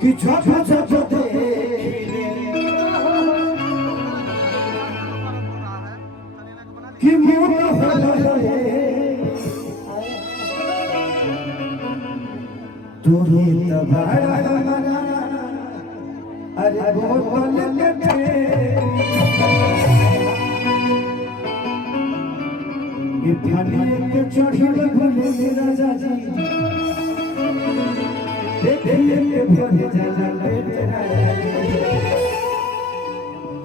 कि झप झप दे कि मोर होले तोरे तबाड़ा अरे बोल के ये फाने के चढ़ी भूले राजा जी देखिए के भोले जाला बेटरा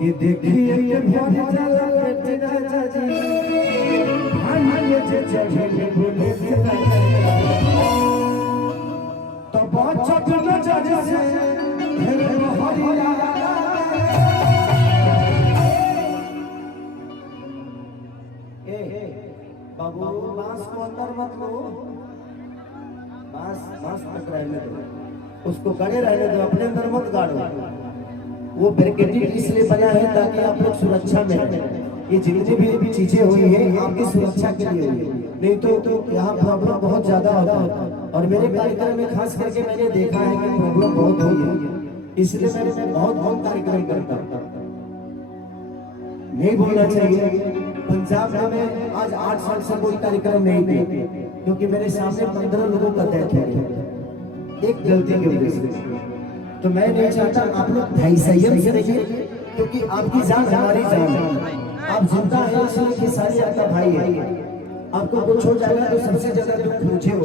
ये देखिए के भोले जाला बेटरा राजा जी फाने के चढ़ी भूले तो बात न जाजे से हेरे हरिया बाबू बांस को अंदर मत लो, बांस तक रहने दो, उसको गड़े रहने दो, अपने अंदर मत गाड़ो। वो बैरिकेडिंग इसलिए बना है ताकि आप लोग सुरक्षा में रहें। ये जितनी भी चीजें हुई हैं आपकी सुरक्षा के लिए, नहीं तो यहाँ प्रॉब्लम बहुत ज्यादा होता है। और मेरे कार्यक्रम में खास करके मैंने देखा है कि प्रॉब्लम बहुत हुई है, इसलिए मैं बहुत कार्यक्रम करता हूँ। नहीं बोलना चाहिए। पंजाब में आज 8 साल से कोई कार्यक्रम नहीं थे क्योंकि मेरे सामने 15 लोगों का डेथ हो गया एक गलती की वजह से। तो मैं नहीं चाहता आप लोग संयम से रहिए क्योंकि आपकी जान हमारी जान है। आप जिंदा है इसलिए कि सारे आपका भाई है। आपको कुछ हो जाएगा तो सबसे ज्यादा दुख मुझे हो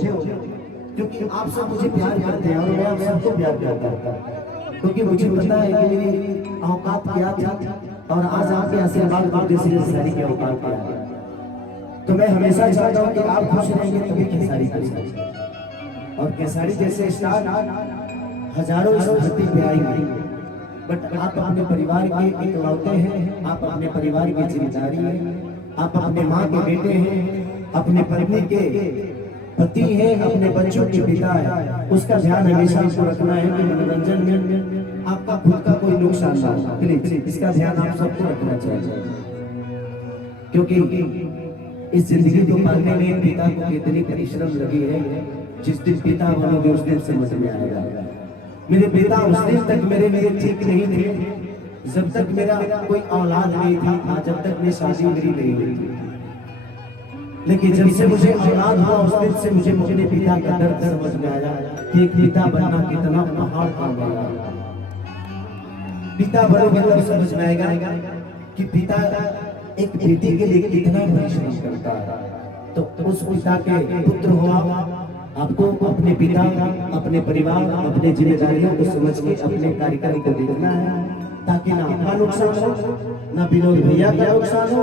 क्योंकि आप सब मुझे प्यार करते हैं और मैं आप सबको प्यार करता हूँ क्योंकि मुझे पता है कि मेरी औकात क्या थी और आज आपके आशीर्वाद को सारी के औकात क्या है। तो मैं हमेशा चाहता हूँ कि आप खुश रहेंगे तभी खेसारी खुश रहेंगे। और खेसारी जैसे स्टार हजारों इस धरती पे आएंगे, बट आप अपने परिवार के इकलौते हैं, आप अपने परिवार की जिम्मेदारी है, आप अपने माँ के बेटे हैं, अपने पत्नी के पति हैं, अपने बच्चों के पिता है। उसका ध्यान हमेशा आपको रखना है कि मनोरंजन में आपका खुद का कोई नुकसान ना हो। प्लीज इसका ध्यान आप सबको रखना चाहिए क्योंकि इस जिंदगी को पालने में पिता को कितनी परिश्रम लगी है। जिस दिन पिता बनोगे उस दिन समझ में आएगा। मेरे पिता उस दिन तक मेरे लिए ठीक नहीं थे जब तक मेरा कोई औलाद नहीं था, जब तक मेरी शादी मेरी नहीं हुई थी। लेकिन जब से मुझे औलाद हुआ उस दिन से मुझे अपने पिता का दर्द समझ में आया कि एक पिता बनना कितना पहाड़ काम वाला। पिता बनोगे तब समझ में आएगा कि पिता एक बेटी के लिए कितना परिश्रम करता है। तो उस पिता के पुत्र हुआ आपको अपने पिता, अपने परिवार, अपने जिम्मेदारियों को समझ के अपने कार्यक्रम को देखना है ताकि ना आपका नुकसान हो, ना विनोद भैया का नुकसान हो,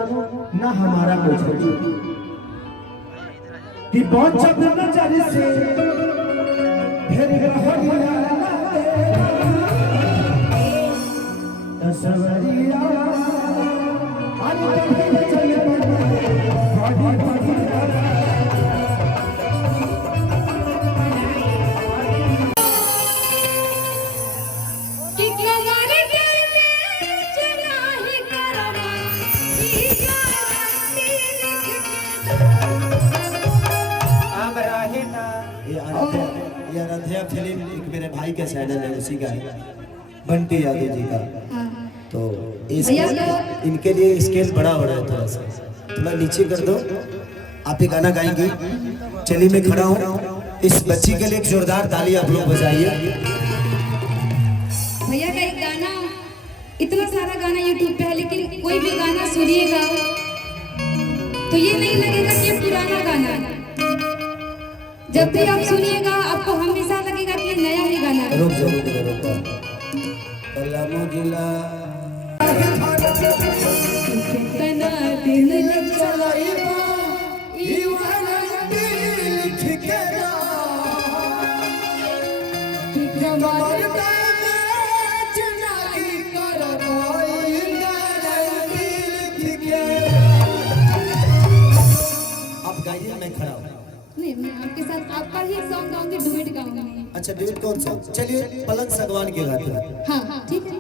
ना हमारा कुछ हो। कि बहुत चक्कर चले से फिर हरिया दसवरिया आज चले आराध्या फिल्म एक मेरे भाई का चैनल है, उसी का है, बंटी यादव जी का। तो इनके लिए स्केल बड़ा हो रहा है, थोड़ा नीचे कर दो। आप ये गाना गाएंगे, चलिए मैं खड़ा हूँ। इस बच्ची के लिए एक जोरदार ताली आप लोग बजाइए। भैया का एक गाना, इतना सारा गाना यूट्यूब पे है लेकिन कोई भी गाना सुनिएगा तो ये नहीं लगेगा कि पुराना गाना है। जब भी आप सुनिएगा आपको हमेशा लगेगा कि नया ही गाना है। रुक जाओ। तना दिल चलाइबा ईवाना दिल ठिकेरा कि कमर में चुनाई करवाई गाना दिल ठिकेरा। आप गाइए, मैं खड़ा हूँ। नहीं, मैं आपके साथ आपका ही सॉन्ग गाऊंगी, डुएट गाऊंगी। अच्छा, डुएट कौन सा? चलिए पलंग सगवान के गाते हैं। हाँ ठीक है।